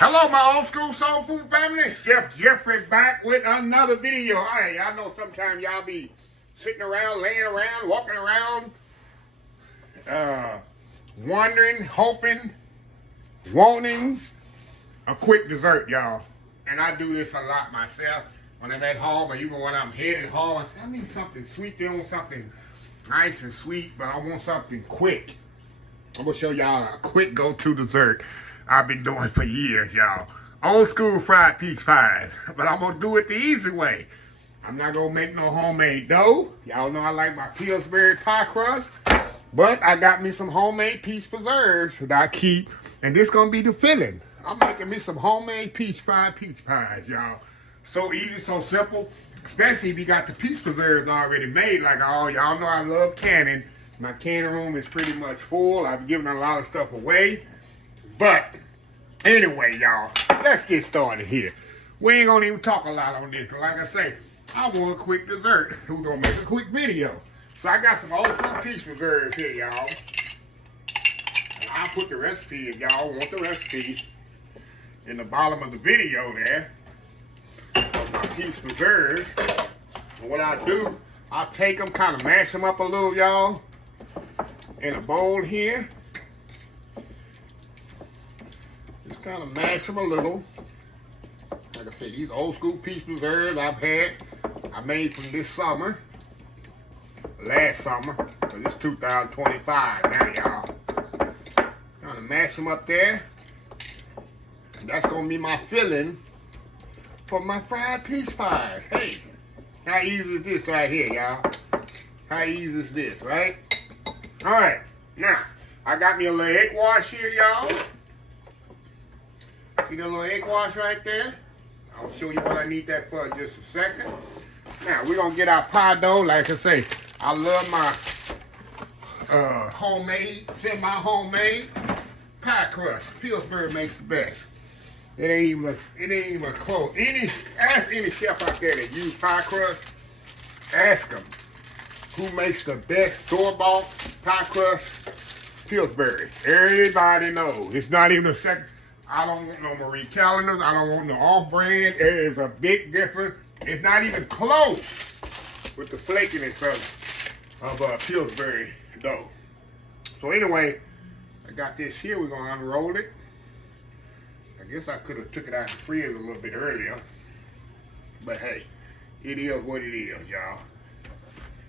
Hello, my old school soul food family. Chef Jeffrey back with another video. All right, y'all know sometimes y'all be sitting around, laying around, walking around, wondering, hoping, wanting a quick dessert, y'all. And I do this a lot myself when I'm at home, or even when I'm headed home. I say, I need something sweet. They want something nice and sweet, but I want something quick. I'm gonna show y'all a quick go-to dessert I've been doing for years, y'all. Old school fried peach pies, but I'm gonna do it the easy way. I'm not gonna make no homemade dough. Y'all know I like my Pillsbury pie crust, but I got me some homemade peach preserves that I keep, and this gonna be the filling. I'm making me some homemade fried peach pies, y'all. So easy, so simple, especially if you got the peach preserves already made. Like y'all know I love canning. My canning room is pretty much full. I've given a lot of stuff away. But anyway, y'all, let's get started here. We ain't gonna even talk a lot on this, but like I say, I want a quick dessert. We're gonna make a quick video. So I got some old school peach preserves here, y'all. I'll put the recipe, if y'all want the recipe, in the bottom of the video there. Of my peach preserves. And what I do, I'll take them, kind of mash them up a little, y'all, in a bowl here. Just kind of mash them a little. Like I said, these old school peach preserves I made from this summer, last summer, because it's 2025 now, y'all. Kind of mash them up there. And that's going to be my filling for my fried peach pies. Hey, how easy is this right here, y'all? How easy is this, right? All right, now, I got me a little egg wash here, y'all. See that little egg wash right there? I'll show you what I need that for in just a second. Now, we're going to get our pie dough. Like I say, I love my homemade, semi-homemade pie crust. Pillsbury makes the best. It ain't even close. Ask any chef out there that use pie crust, ask them who makes the best store-bought pie crust. Pillsbury. Everybody knows. It's not even a second. I don't want no Marie Callender's. I don't want no off-brand. There is a big difference. It's not even close with the flakiness of Pillsbury dough. So anyway, I got this here. We're going to unroll it. I guess I could have took it out of the freezer a little bit earlier. But hey, it is what it is, y'all.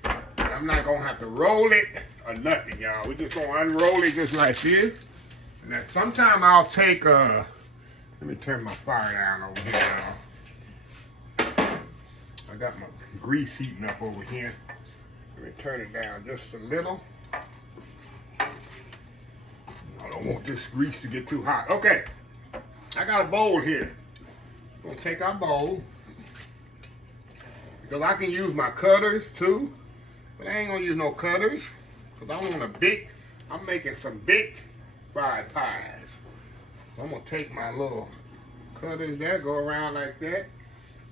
I'm not going to have to roll it or nothing, y'all. We're just going to unroll it just like this. Now, sometime I'll take, let me turn my fire down over here, y'all. I got my grease heating up over here. Let me turn it down just a little. I don't want this grease to get too hot. Okay, I got a bowl here. We're gonna take our bowl. Because I can use my cutters too, but I ain't gonna use no cutters. Because I want I'm making some big fried pies. So I'm gonna take my little cutters there, go around like that.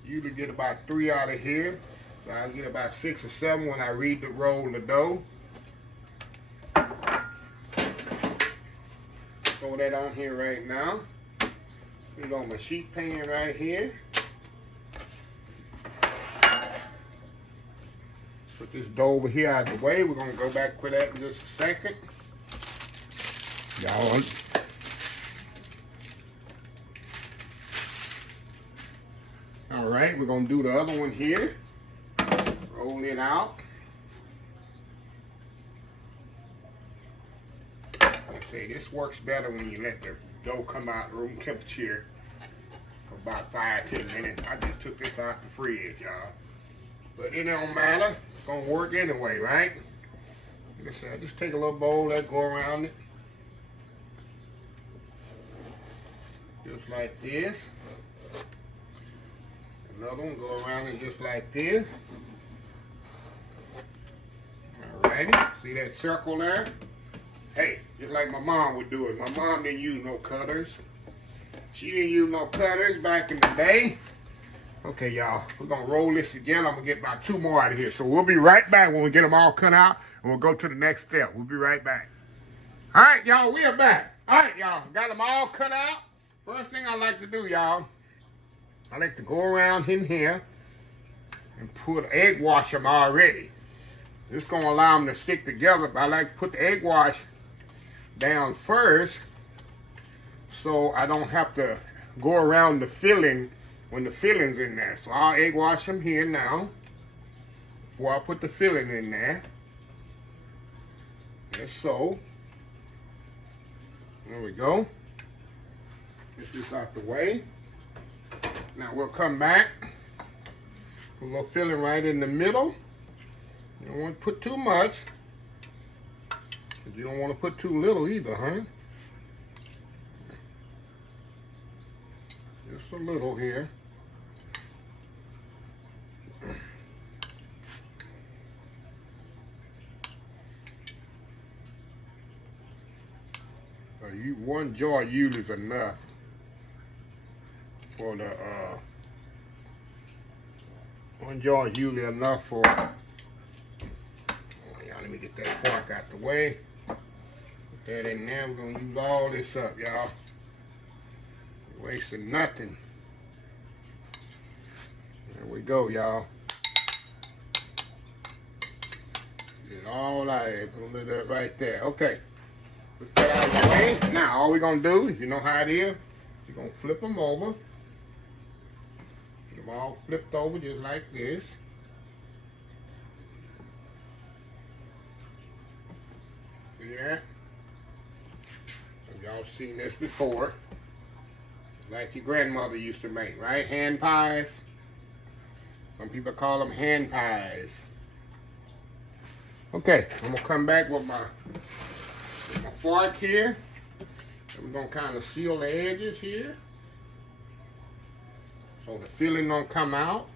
Usually get about 3 out of here. So I'll get about 6 or 7 when I roll the dough. Throw that on here right now. Put it on my sheet pan right here. Put this dough over here out of the way. We're gonna go back for that in just a second. Y'all. All right, we're gonna do the other one here. Roll it out. Like I say, this works better when you let the dough come out room temperature for about 5-10 minutes. I just took this out the fridge, y'all. But it don't matter. It's gonna work anyway, right? Like I said, just take a little bowl, let go around it. Just like this. Another one, go around it just like this. Alrighty, see that circle there? Hey, just like my mom would do it. My mom didn't use no cutters. She didn't use no cutters back in the day. Okay, y'all, we're gonna roll this again. I'm gonna get about 2 more out of here. So we'll be right back when we get them all cut out, and we'll go to the next step. We'll be right back. All right, y'all, we are back. All right, y'all, got them all cut out. First thing I like to do, y'all, I like to go around in here and put egg wash them already. This is gonna allow them to stick together, but I like to put the egg wash down first so I don't have to go around the filling when the filling's in there. So I'll egg wash them here now before I put the filling in there. Just so. There we go. Get this out the way. Now we'll come back. Put a little filling right in the middle. You don't want to put too much. But you don't want to put too little either, huh? Just a little here. One jar usually is enough for the one jar is usually enough for. Oh, y'all, let me get that fork out the way. Put that in there. We're gonna use all this up, y'all. Wasting nothing. There we go, y'all. Get it all out of there. Put a little of that right there. Okay. Put that out of the way. Now, all we're going to do, you know how it is, you're going to flip them over. Get them all flipped over just like this. See that? Y'all seen this before. Like your grandmother used to make, right? Hand pies. Some people call them hand pies. Okay, I'm going to come back with my fork here. And we're going to kind of seal the edges here so the filling don't come out.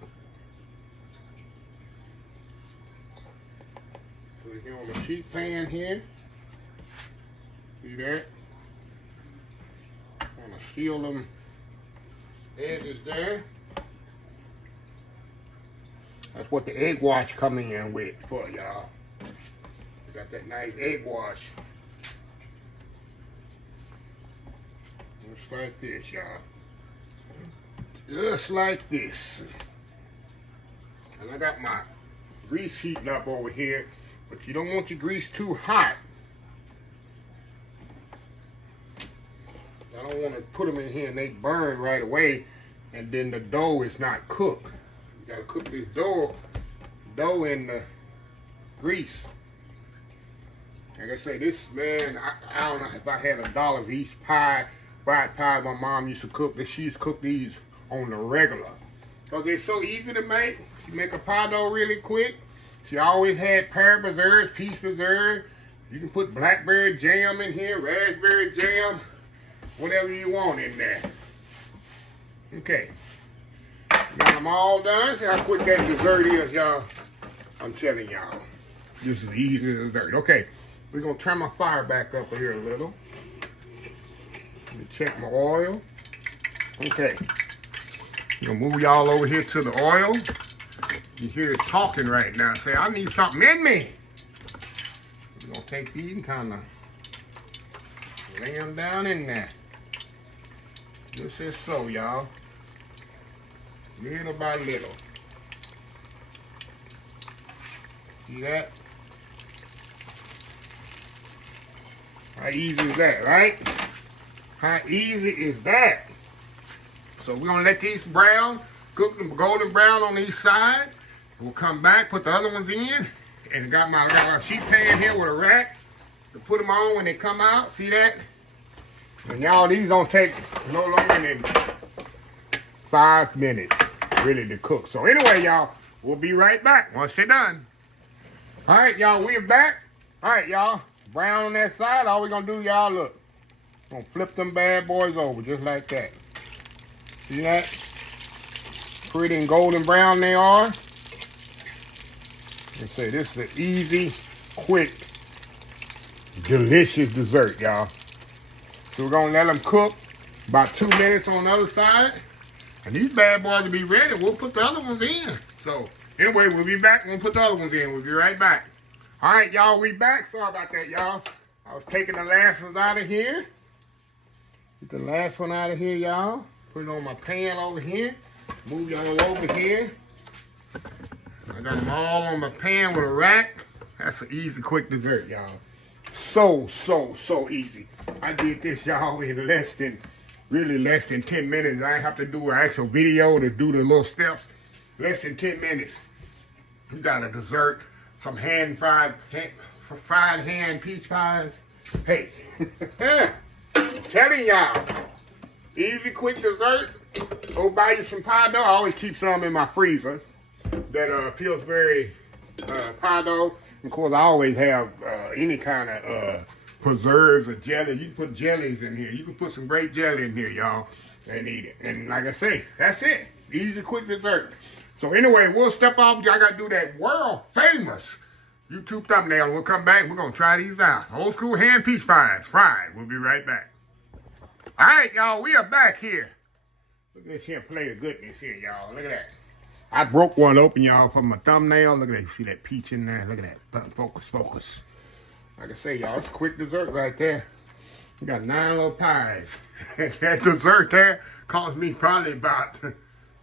Put it here on the sheet pan here. See that? I'm going to seal them edges there. That's what the egg wash coming in with for y'all. Got that nice egg wash. Just like this, y'all. Just like this. And I got my grease heating up over here, but you don't want your grease too hot. I don't want to put them in here and they burn right away, and then the dough is not cooked. You gotta cook this dough in the grease. Like I say, this, man, I don't know if I had $1 for each pie, fried pie my mom used to cook. She used to cook these on the regular. Because they're so easy to make. She make a pie dough really quick. She always had pear preserves, peach preserve. You can put blackberry jam in here, raspberry jam, whatever you want in there. Okay. Got them all done. See how quick that dessert is, y'all. I'm telling y'all. This is easy as dessert. Okay. We're going to turn my fire back up here a little. Let me check my oil. Okay. I'm going to move y'all over here to the oil. You hear it talking right now. Say, I need something in me. We're going to take these and kind of lay them down in there. This is so, y'all. Little by little. See that? How easy is that, right? How easy is that? So we're gonna let these brown, cook them golden brown on each side. We'll come back, put the other ones in, and got my sheet pan here with a rack to put them on when they come out. See that? And y'all, these don't take no longer than 5 minutes really to cook. So anyway, y'all, we'll be right back once they're done. All right, y'all, we're back. All right, y'all. Brown on that side. All we're going to do, y'all, look. We're going to flip them bad boys over just like that. See that? Pretty and golden brown they are. And say this is an easy, quick, delicious dessert, y'all. So we're going to let them cook about 2 minutes on the other side. And these bad boys will be ready. We'll put the other ones in. So anyway, we'll be back. We'll put the other ones in. We'll be right back. All right, y'all, we back. Sorry about that, y'all. I was taking the last ones out of here. Get the last one out of here, y'all. Put it on my pan over here. Move y'all over here. I got them all on my pan with a rack. That's an easy, quick dessert, y'all. So easy. I did this, y'all, in less than 10 minutes. I ain't have to do an actual video to do the little steps. Less than 10 minutes. You got a dessert, some fried hand peach pies. Hey, I'm telling y'all, easy, quick dessert. Go buy you some pie dough. I always keep some in my freezer. That Pillsbury pie dough. Of course, I always have any kind of preserves or jelly. You can put jellies in here. You can put some grape jelly in here, y'all, and eat it. And like I say, that's it. Easy, quick dessert. So anyway, we'll step off. I got to do that world famous YouTube thumbnail. We'll come back. We're going to try these out. Old school hand peach pies, fried. We'll be right back. All right, y'all. We are back here. Look at this here plate of goodness here, y'all. Look at that. I broke one open, y'all, from my thumbnail. Look at that. You see that peach in there? Look at that. Focus. Like I say, y'all, it's a quick dessert right there. We got 9 little pies. That dessert there cost me probably about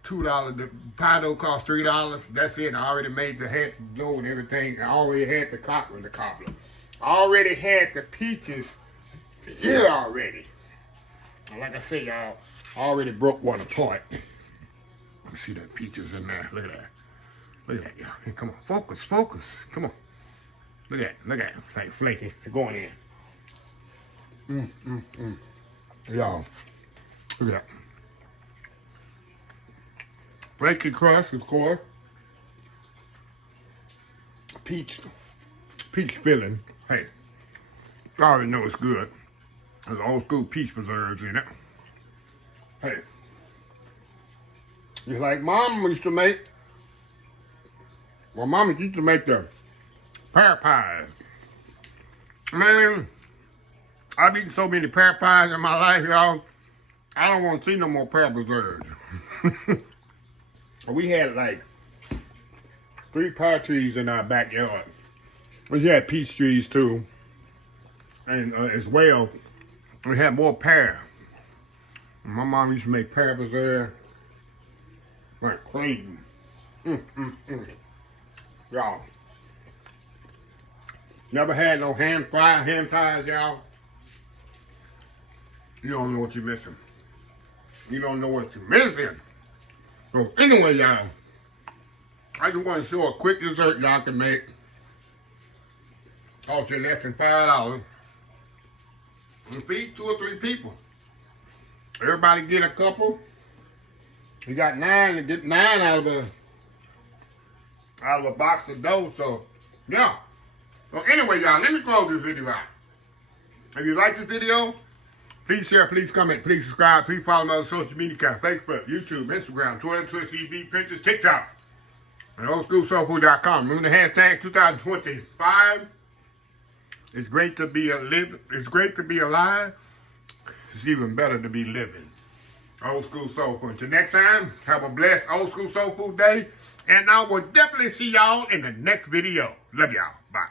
$2. The pie dough cost $3. That's it. I already made the dough and everything. I already had the cobbler. I already had the peaches here already. Like I say, y'all, I already broke one apart. You see that peaches in there. Look at that. Look at that, y'all. Hey, come on. Focus. Come on. Look at that. Like flaky. They're going in. Y'all. Look at that. Flaky crust, of course. Peach filling. Hey, you already know it's good. There's old school peach preserves in it. Hey, just like Mama used to make. Well, Mama used to make the pear pies. Man, I've eaten so many pear pies in my life, y'all. I don't want to see no more pear preserves. We had like 3 pear trees in our backyard. We had peach trees too. And as well, we had more pear. My mom used to make pear preserve like crazy. Y'all. Never had no hand pies, y'all. You don't know what you're missing. You don't know what you're missing. So anyway, y'all, I just want to show a quick dessert y'all can make. Cost you less than $5. And feed 2 or 3 people. Everybody get a couple. You got 9 and get 9 out of a box of dough. So yeah. So anyway, y'all, let me close this video out. If you like this video, please share, please comment, please subscribe, please follow my other social media accounts, Facebook, YouTube, Instagram, Twitter, TV, Pinterest, TikTok, and oldschoolsoulfood.com. Remember the hashtag 2025. It's great to be It's great to be alive. It's even better to be living. Old School Soul Food. Until next time, have a blessed Old School Soul Food day. And I will definitely see y'all in the next video. Love y'all. Bye.